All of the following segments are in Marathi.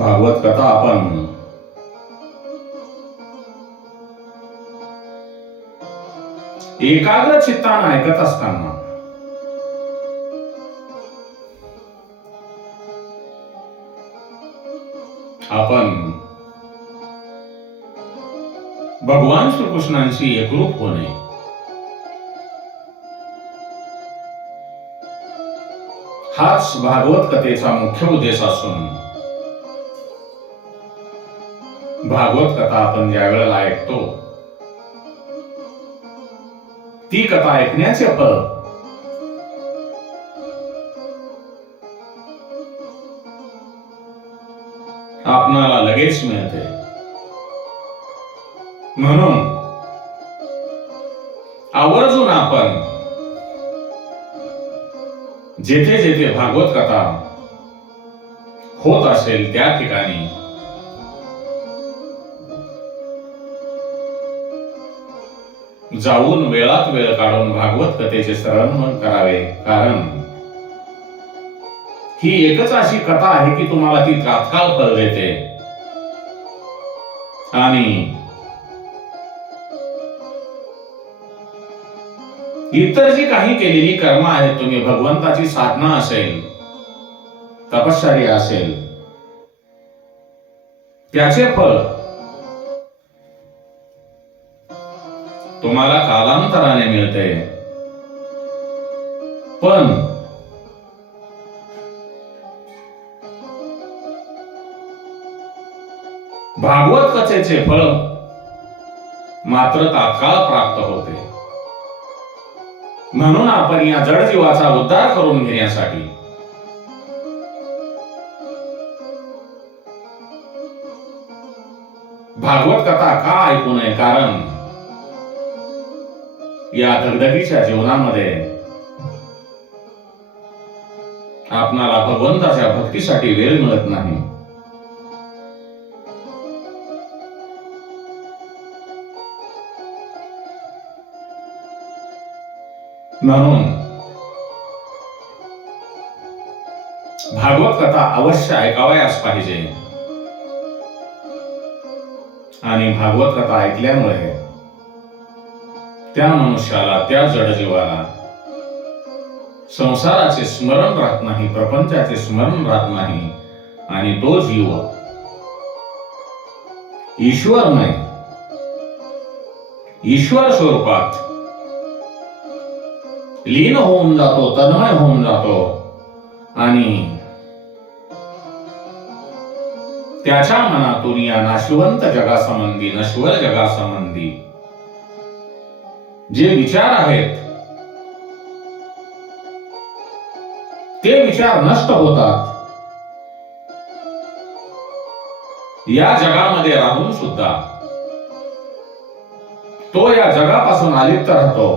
भागवत कथा आपण एकाग्र चित्ताने ऐकत असताना आपण भगवान श्रीकृष्णांशी एकरूप होणे, हाच भागवत कथेचा मुख्य उद्देश असून भागवत कथा आपण ज्या वेळेला ऐकतो ती कथा ऐकण्याचे फळ आपणाला लगेच मिळते. म्हणून आवर्जून आपण जेथे जेथे भागवत कथा होत असेल त्या ठिकाणी जाऊन वेळात वेळ काढून भागवत कथेचे श्रवण करावे. कारण ही एकच अशी कथा आहे की तुम्हाला ती तात्काळ फळ देते आणि इतर जी काही केलेली कर्म आहेत, तुम्ही भगवंताची साधना असेल, तपश्चर्या असेल, त्याचे फळ तुम्हाला कालांतराने मिळते. पण भागवत कथेचे फळ मात्र तात्काळ प्राप्त होते. म्हणून आपण या जड जीवाचा उद्धार करून घेण्यासाठी भागवत कथा का ऐकू नये? कारण या धगधगीच्या जीवनामध्ये आपणाला भगवंताच्या भक्तीसाठी वेळ मिळत नाही. म्हणून भागवत कथा अवश्य ऐकावयास पाहिजे. आणि भागवत कथा ऐकल्यामुळे त्या मनुष्याला, त्या जडजीवाला संसाराचे स्मरण राहत नाही, प्रपंचाचे स्मरण राहत नाही आणि तो जीव ईश्वरमय, ईश्वर स्वरूपात लीन होऊन जातो, तन्मय होऊन जातो आणि त्याच्या मनातून या नाशवंत जगासंबंधी, नश्वर जगासंबंधी जे विचार आहेत ते विचार नष्ट होतात. या जगामध्ये राहून सुद्धा तो या जगापासून अलिप्त राहतो.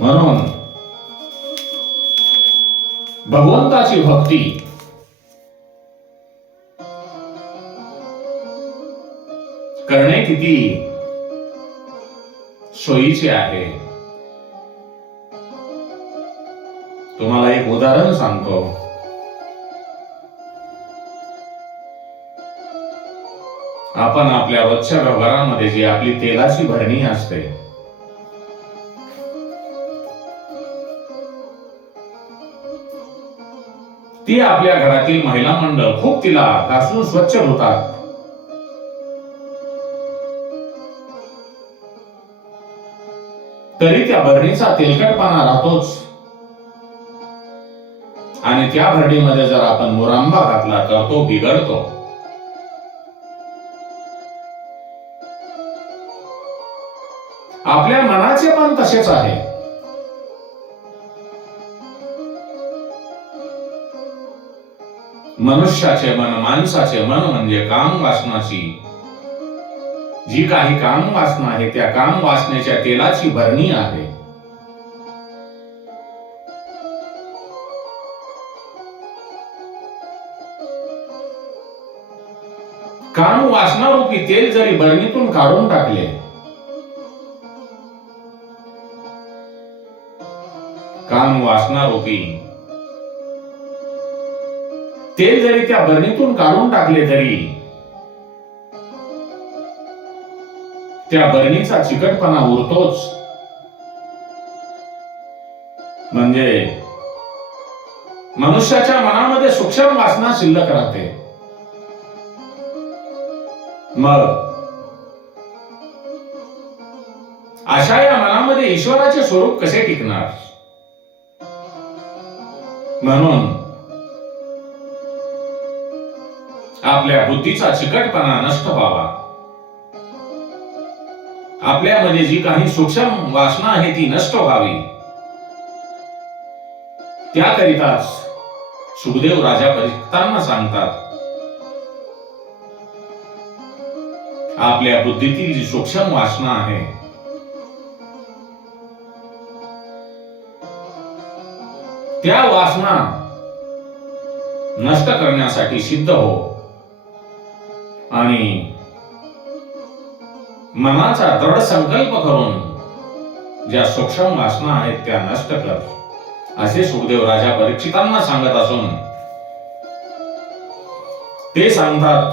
म्हणून भगवंताची भक्ती करणे किती सोयीचे आहे. तुम्हाला एक उदाहरण सांगतो. आपण आपल्या रोजच्या व्यवहारामध्ये जी आपली तेलाची भरणी असते, ती आपल्या घरातील महिला मंडळ खूप तिला घासून स्वच्छ धुतात. तरी त्या भरणीचा तेलकटपणा राहतोच आणि त्या भरणीमध्ये जर आपण मुरांबा घातला तर तो बिघडतो. आपल्या मनाचे पण तसेच आहे. मनुष्याचे मन, माणसाचे मन म्हणजे काम वासनाची जी काही काम वासना आहे त्या काम वासनेच्या तेलाची भरणी आहे. काम वासना रूपी तेल जरी भरणीतून काढून टाकले काम वासना रूपी तेल जरी त्या बरणीतून काढून टाकले तरी त्या बरणीचा चिकटपणा उरतोच. म्हणजे मनुष्याच्या मनामध्ये सूक्ष्म वासना शिल्लक राहते. मग अशा या मनामध्ये ईश्वराचे स्वरूप कसे टिकणार? म्हणून आपल्या बुद्धीचा चिकटपणा नष्ट व्हावा, आपल्यामध्ये जी काही सूक्ष्म वासना आहे ती नष्ट व्हावी, त्याकरिताच सुखदेव राजा परीक्षितांना सांगतात, आपल्या बुद्धीतील जी सूक्ष्म वासना आहे त्या वासना नष्ट करण्यासाठी सिद्ध हो आणि मनाचा दृढ संकल्प करून ज्या सूक्ष्म वासना आहेत त्या नष्ट कर, असे सुखदेव राजा परीक्षितांना सांगत असून ते सांगतात,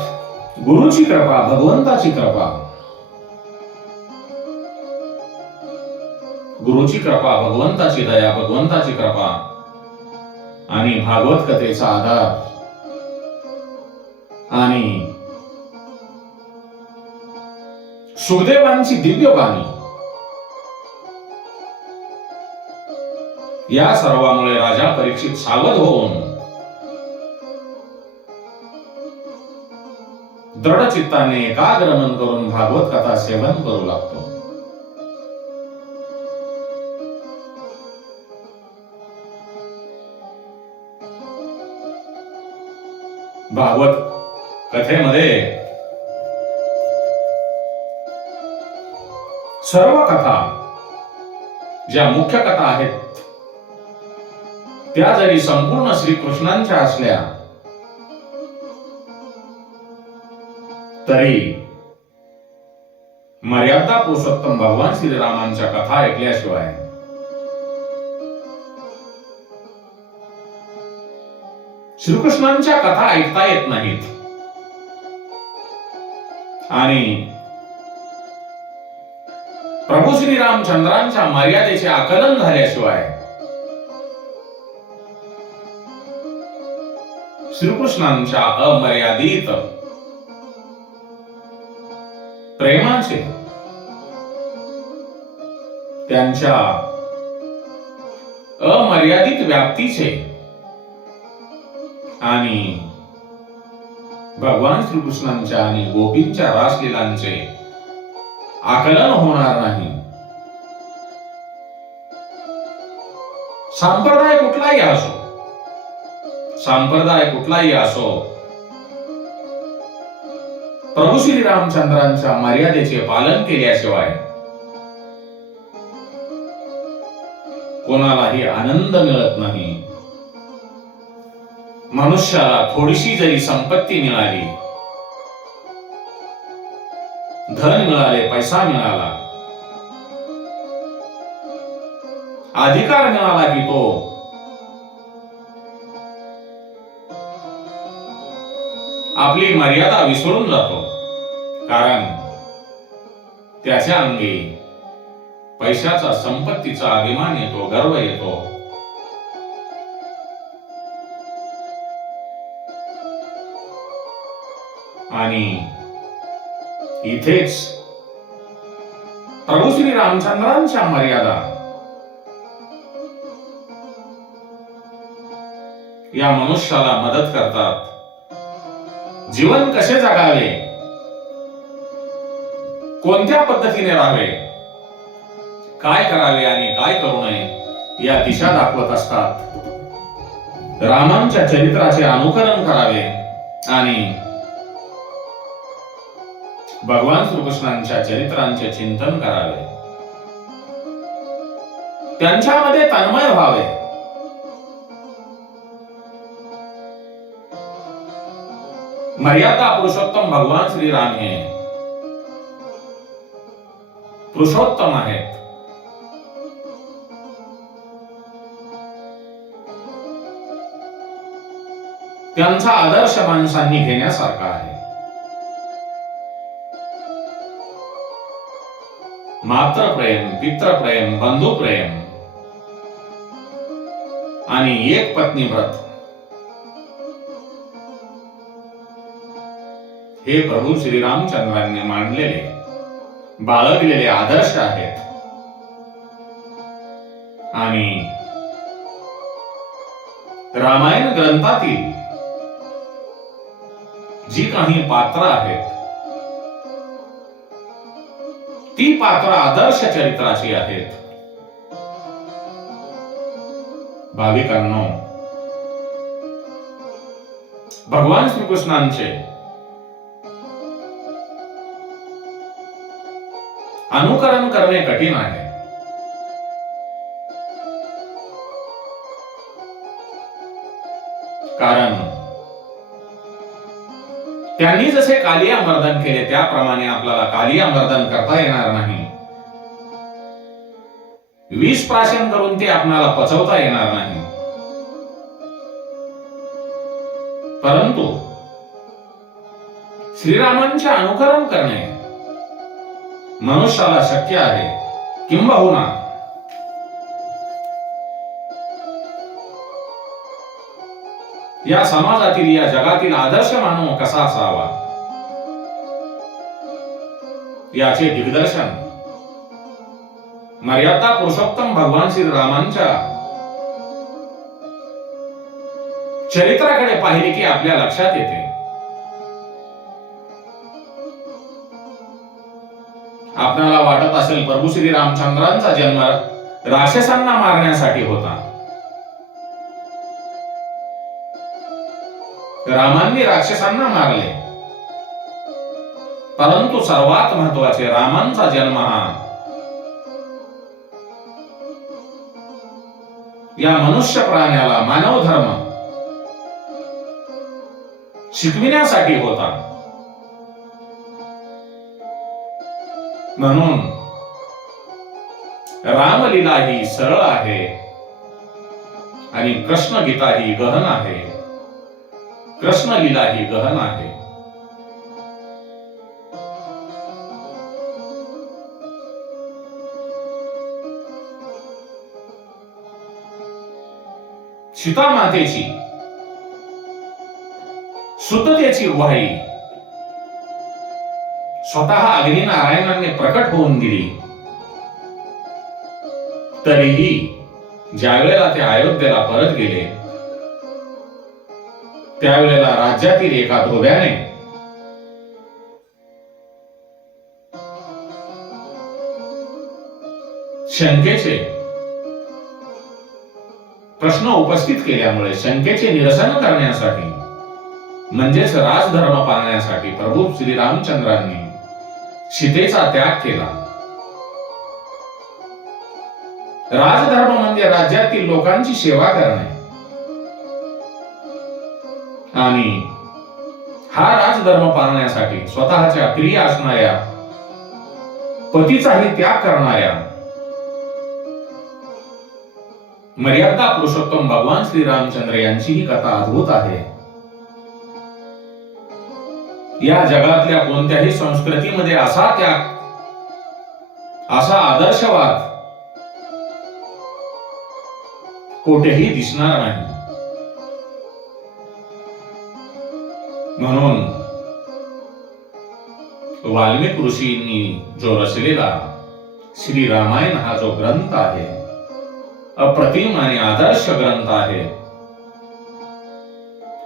गुरुची कृपा, भगवंताची कृपा, गुरुची कृपा, भगवंताची दया, भगवंताची कृपा आणि भागवत कथेचा आधार आणि सुखदेवांची दिव्य वाणी, या सर्वामुळे राजा परीक्षित सावध होऊन दृढ चित्ताने एकाग्र मन करून भागवत कथा सेवन करू लागतो. भागवत कथेमध्ये सर्व कथा ज्या मुख्य कथा आहेत त्या जरी संपूर्ण श्रीकृष्णांच्या असल्या तरी मर्यादा पुरुषोत्तम भगवान श्रीरामांच्या कथा ऐकल्याशिवाय श्रीकृष्णांच्या कथा ऐकता येत नाहीत. आणि प्रभू श्रीरामचंद्रांच्या मर्यादेचे आकलन झाल्याशिवाय श्रीकृष्णांच्या अमर्यादित प्रेमाचे, त्यांच्या अमर्यादित व्याप्तीचे आणि भगवान श्रीकृष्णांच्या आणि गोपींच्या रासलीलांचे आकलन होणार नाही. संप्रदाय कुठलाही असो, संप्रदाय कुठलाही असो, प्रभू श्रीरामचंद्रांच्या मर्यादेचे पालन केल्याशिवाय कोणालाही आनंद मिळत नाही. मनुष्याला थोडीशी जरी संपत्ती मिळाली, धन मिळाले, पैसा मिळाला, अधिकार मिळाला की तो आपली मर्यादा विसरून जातो. कारण त्याच्या अंगी पैशाचा, संपत्तीचा अभिमान येतो, गर्व येतो. आणि इथेच प्रभू श्री रामचंद्रांच्या मर्यादा या मनुष्याला मदत करतात. जीवन कसे जगावे, कोणत्या पद्धतीने राहावे, काय करावे आणि काय करू नये या दिशा दाखवत असतात. रामांच्या चरित्राचे अनुकरण करावे आणि भगवान श्रीकृष्णांच्या चरित्रांचे चिंतन करावे, त्यांच्यामध्ये तन्मय व्हावे. मर्यादा पुरुषोत्तम भगवान श्रीराम हे पुरुषोत्तम आहेत. त्यांचा आदर्श माणसांनी घेण्यासारखा आहे. मातृप्रेम, पितृप्रेम, बंधुप्रेम आणि एक पत्नी व्रत हे प्रभू श्रीरामचंद्रांनी मांडलेले बाळगलेले आदर्श आहेत. आणि रामायण ग्रंथातील जी काही पात्र आहेत ती पात्र आदर्श चरित्राची आहेत. भाविकांनो, भगवान श्रीकृष्णांचे अनुकरण करणे कठीण आहे. कारण त्यांनी जसे कालिया मर्दन केले त्याप्रमाणे आपल्याला कालिया मर्दन करता येणार नाही. विष प्राशन करून ते आपल्याला पचवता येणार नाही. परंतु श्रीरामांचे अनुकरण करणे मनुष्याला शक्य आहे. किंबहुना या समाजातील, या जगातील आदर्श मानव कसा असावा याचे दिग्दर्शन मर्यादा पुरुषोत्तम भगवान श्रीरामांच्या चरित्राकडे पाहिले की आपल्या लक्षात येते. आपल्याला वाटत असेल प्रभू श्री रामचंद्रांचा जन्म राक्षसांना मारण्यासाठी होता. रामांनी राक्षसांना मारले, परंतु सर्वात महत्वाचे रामांचा जन्म हा या मनुष्य प्राण्याला मानव धर्म शिकविण्यासाठी होता. म्हणून रामलीला ही सरळ आहे आणि कृष्ण गीता ही गहन आहे. कृष्ण लीला ही गहन आहे. सीता मातेची शुद्धतेची ग्वाही स्वतः अग्निनारायणाने प्रकट होऊन दिली. तरीही ज्यावेळेला ते अयोध्येला परत गेले त्यावेळेला राज्यातील एका धोब्याने शंकेचे प्रश्न उपस्थित केल्यामुळे शंकेचे निरसन करण्यासाठी म्हणजेच राजधर्म पाळण्यासाठी प्रभू श्रीरामचंद्रांनी सीतेचा त्याग केला. राजधर्म म्हणजे राज्यातील लोकांची सेवा करणे आणि हा राजधर्म पाळण्यासाठी स्वतःच्या प्रिय असणाऱ्या पतीचाही त्याग करणाऱ्या मर्यादा पुरुषोत्तम भगवान श्रीरामचंद्र यांची ही कथा अद्भुत आहे. या जगातल्या कोणत्याही संस्कृतीमध्ये असा त्याग, असा आदर्शवाद कोठेही दिसणार नाही. म्हणून वाल्मिक ऋषींनी जो रचलेला श्री रामायण हा जो ग्रंथ आहे, अप्रतिम आणि आदर्श ग्रंथ आहे.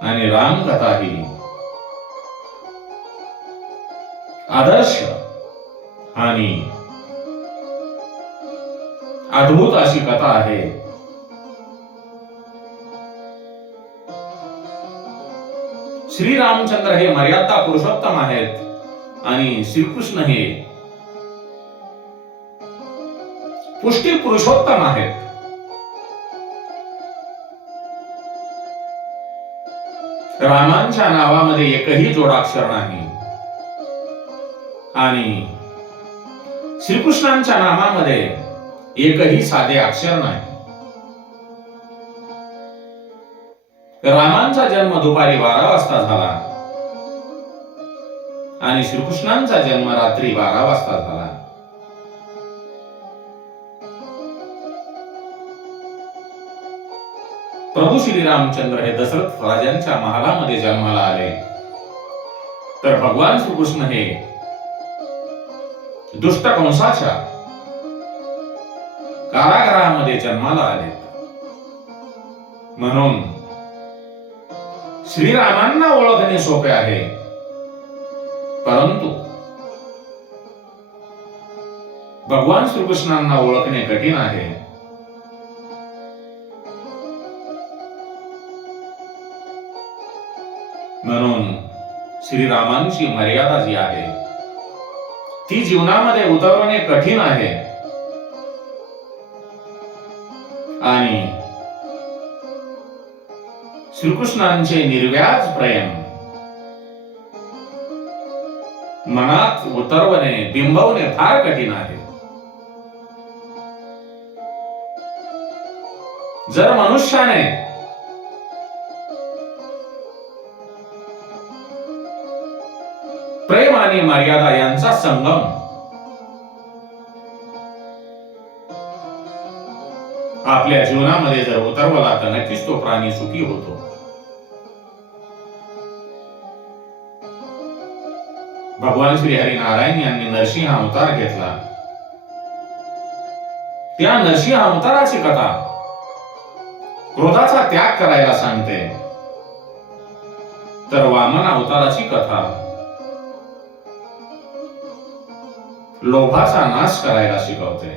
आणि रामकथा ही आदर्श आणि अद्भुत अशी कथा आहे. श्री रामचंद्र हे मर्यादा पुरुषोत्तम आहेत आणि श्रीकृष्ण हे पुष्टी पुरुषोत्तम आहेत. रामांच्या नावामध्ये एकही जोडाक्षर नाही आणि श्रीकृष्णांच्या नामामध्ये एकही साधे अक्षर नाही. रामांचा जन्म दुपारी 12 वाजता झाला आणि श्रीकृष्णांचा जन्म रात्री 12 वाजता झाला. प्रभू श्री रामचंद्र हे दशरथ राजांच्या महालामध्ये जन्माला आले, तर भगवान श्रीकृष्ण हे दुष्ट कंसाच्या कारागृहामध्ये जन्माला आले. म्हणून श्रीरामांना ओळखणे सोपे आहे, परंतु भगवान श्रीकृष्णांना ओळखणे कठीण आहे. म्हणून श्रीरामांची मर्यादा जी आहे ती जीवनामध्ये उतरवणे कठीण आहे. आणि श्रीकृष्णांचे निर्व्याज प्रेम मनात उतरवणे, बिंबवणे फार कठीण आहे. जर मनुष्याने प्रेम आणि मर्यादा यांचा संगम आपल्या जीवनामध्ये जर उतरवला तर नक्कीच तो प्राणी सुखी होतो. भगवान श्री हरिनारायण यांनी नरसिंह अवतार घेतला. त्या नरसिंह अवताराची कथा क्रोधाचा त्याग करायला सांगते, तर वामन अवताराची कथा लोभाचा नाश करायला शिकवते.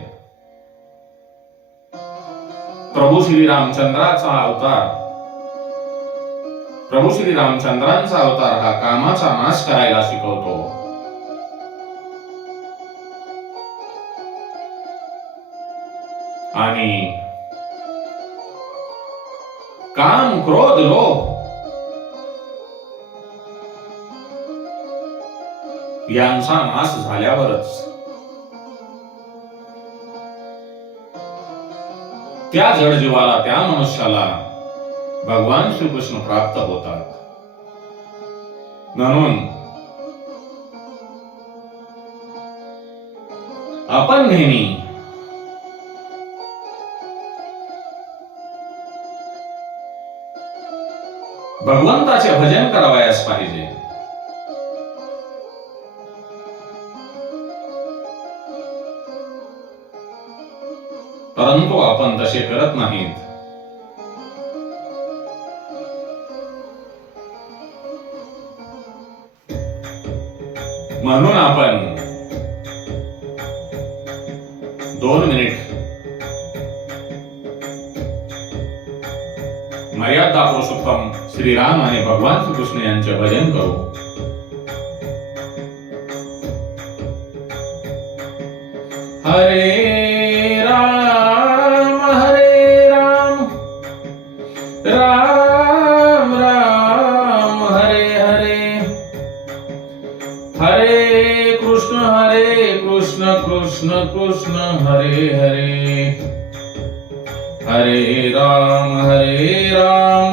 प्रभू श्री रामचंद्रांचा अवतार हा कामाचा नाश करायला शिकवतो. आणि काम, क्रोध, लोभ यांचा नाश झाल्यावरच त्या जड जीवाला, त्या मनुष्याला भगवान श्रीकृष्ण प्राप्त होतात. म्हणून आपण नेहमी भगवंताचे भजन करावयास पाहिजे. परंतु आपण तसे करत नाहीत. म्हणून आपण 2 मिनिट मर्यादा पुरुषोत्तम श्रीराम आणि भगवान श्रीकृष्ण यांचे भजन करू. हरे राम राम हरे हरे, हरे कृष्ण कृष्ण कृष्ण हरे हरे, हरे राम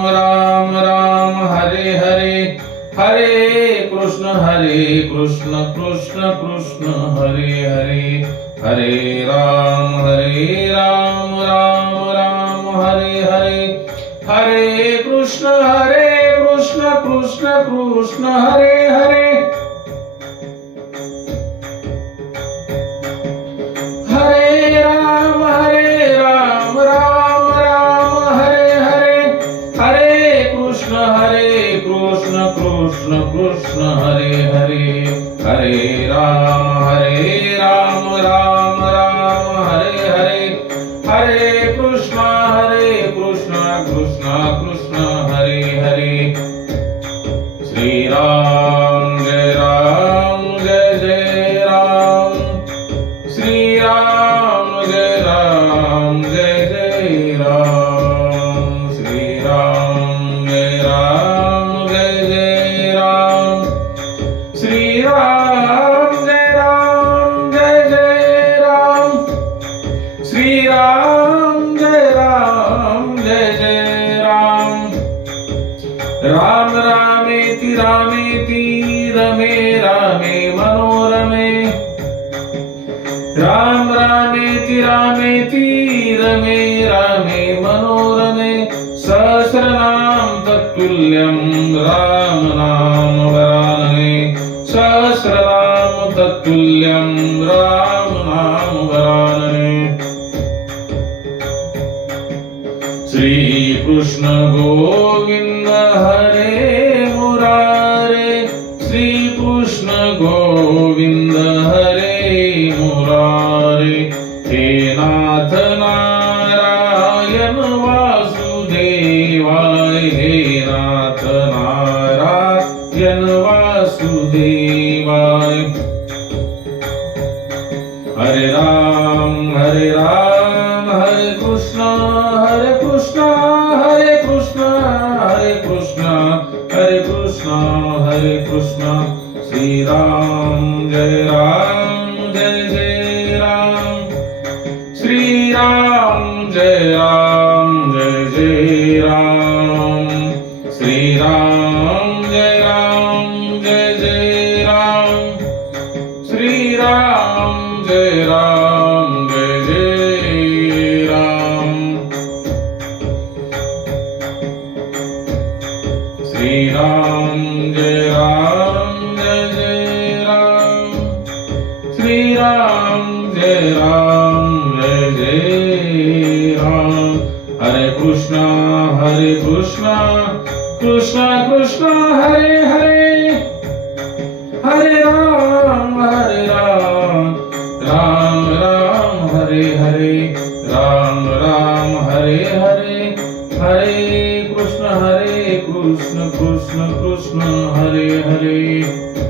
राम राम हरे हरे, हरे कृष्ण कृष्ण कृष्ण हरे हरे, हरे राम राम राम हरे हरे, हरे कृष्ण कृष्ण कृष्ण हरे हरे, हरे राम राम राम हरे हरे, हरे कृष्ण कृष्ण कृष्ण हरे हरे, हरे राम राम राम हरे हरे, हरे कृष्ण कृष्ण कृष्ण हरे हरे. श्री राम जय जय राम, श्री राम जय जय राम, श्री राम जय जय राम, श्री राम जय राम रामेति रामेति रमे रामे मनोरमे सहस्रनाम तत्तुल्यं राम नाम वरानने सहस्रनाम तत्तुल्यं राम नाम वरानने श्री कृष्ण गोविंद हरे मुरारे श्री कृष्ण गोविंद हरे मुरारे हे नाथ नारायण वासुदेवाय हे नाथ नारायण वासुदेवाय हरे राम हरे कृष्ण हरे कृष्ण हरे कृष्ण हरे कृष्ण हरे कृष्ण हरे कृष्ण श्री राम जय राम श्री राम जय राम श्री राम जय राम श्री राम जय राम श्री राम जय राम श्री राम जय राम हरे कृष्ण कृष्ण कृष्ण हरे हरे हरे राम राम राम हरे हरे राम हरे हरे हरे कृष्ण कृष्ण कृष्ण हरे हरे